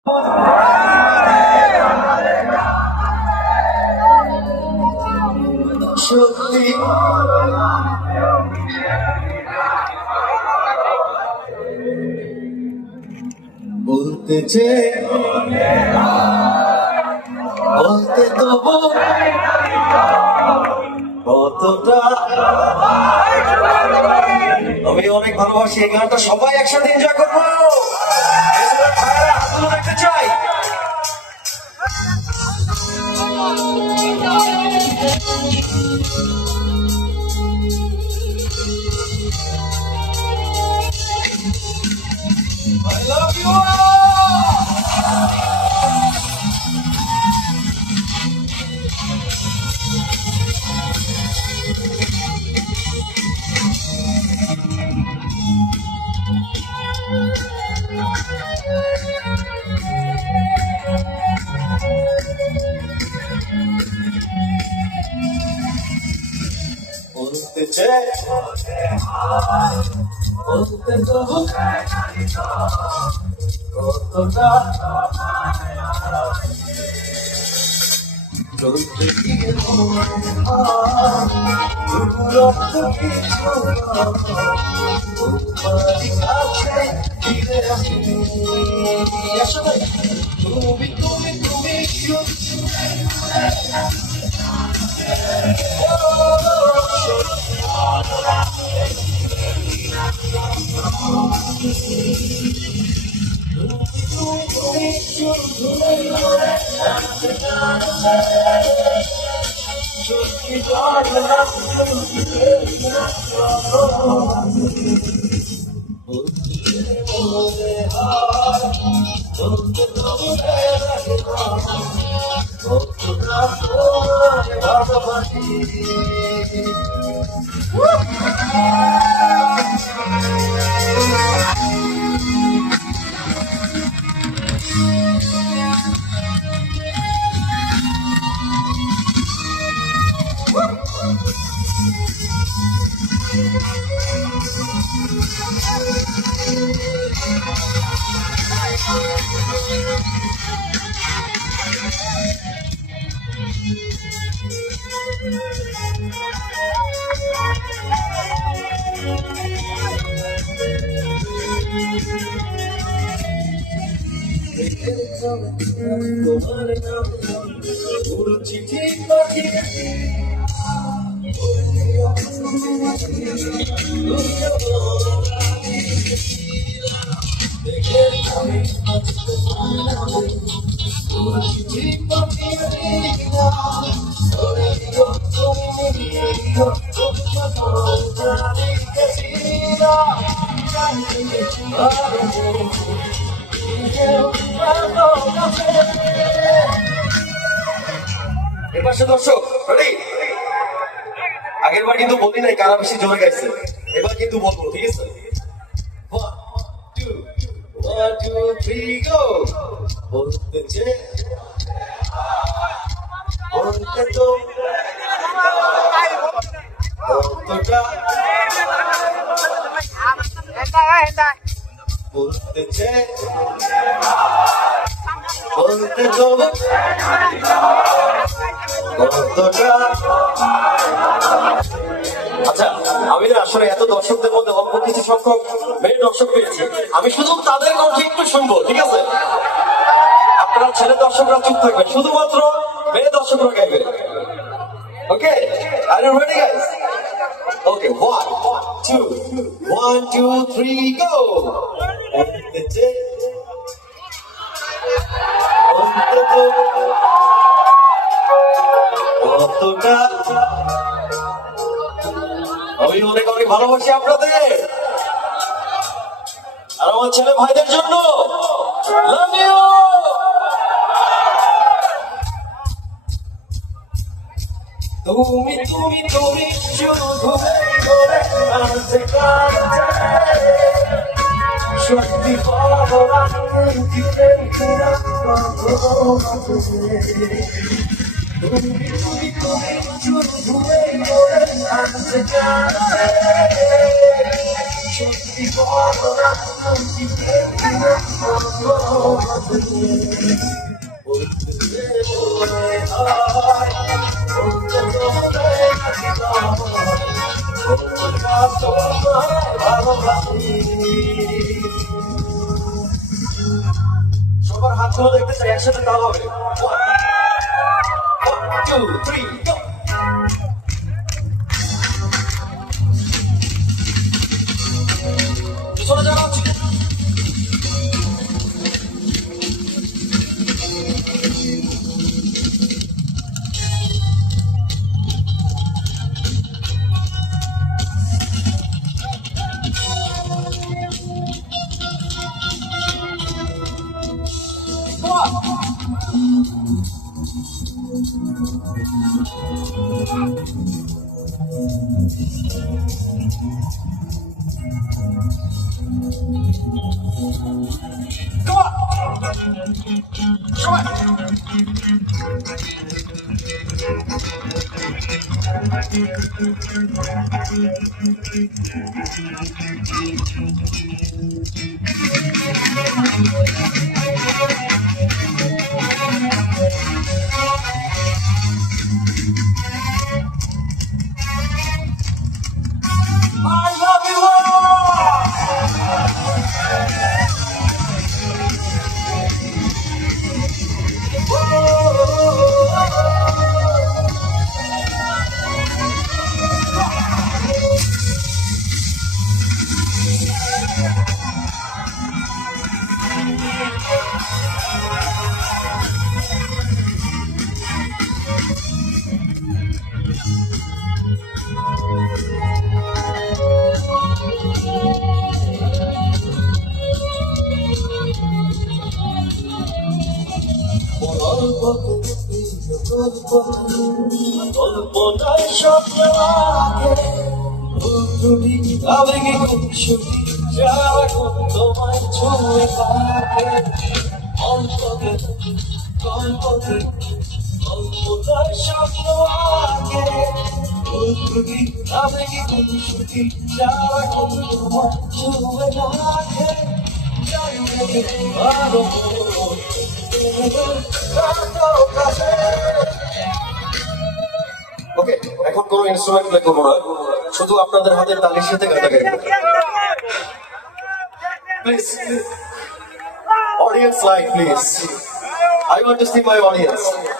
সত্যি বলতে চেয়ে বলতে তবু কতটা আমি অনেক ভালোবাসি এই গানটা, সবাই একসাথে এনজয় করবো। হাতগুলো দেখতে চাই। I love you all! বলতে চাই বলতে তবু কতটা চলতে গিয়ে রক্ত কিছু তোমারই কাছে ফিরে আসিনি। আসলে তুমি তুমি তুমি তোমার নাম পুরো চিঠি পাঠিয়ে এপাশে দর্শক রেডি। আগের বার কিন্তু বলি নাই কারা বেশি জোরে গাইছে, এবার কিন্তু বলবো, ঠিক আছে? 1 2 3 গো। বলতে চেয়ে বলতে তো কতটা বলতে চেয়ে বলতে তো কতটা। আচ্ছা, আমি আসলে এত দর্শকদের মধ্যে অল্প কিছু সংখ্যক মেয়ে দর্শক পেয়েছি, আমি শুধু তাদের কণ্ঠে একটু শুনবো, ঠিক আছে? আপনারা ছেলে দর্শকরা চুপ থাকবেন, শুধুমাত্র মেয়ে দর্শকরা গাইবেন। ওকে, আর ইউ রেডি গাইস? ওকে, 1 2 3 গো। কতটা আমি অনেক অনেক ভালোবাসি আপনাদের আর আমার ছেলে ভাইদের জন্য লাভ ইউ। তুমি তুমি তুমি শুধু সত্যি সত্যি সবার হাতগুলো দেখতে চাই, একসাথে তাল হবে। 1 2 3 go। পিছনে যাওয়া উচিত। I love you all! গল্পটাই স্বপ্ন আগে ভুতুড়ি আবেগে খুশি সারাক্ষণ তোমায় ছুঁয়ে থাকে অল্পতে গল্পটাই স্বপ্ন আগে ভুতুড়ি আবেগে খুশি সারাক্ষণ তোমায় ছুঁয়ে থাকে ভালো ওকে, এখন কোনো ইনস্ট্রুমেন্ট প্লে করবো না, শুধু আপনাদের হাতের তালির সাথে গানটা গাইবো। Please audience like, please, I want to see my audience.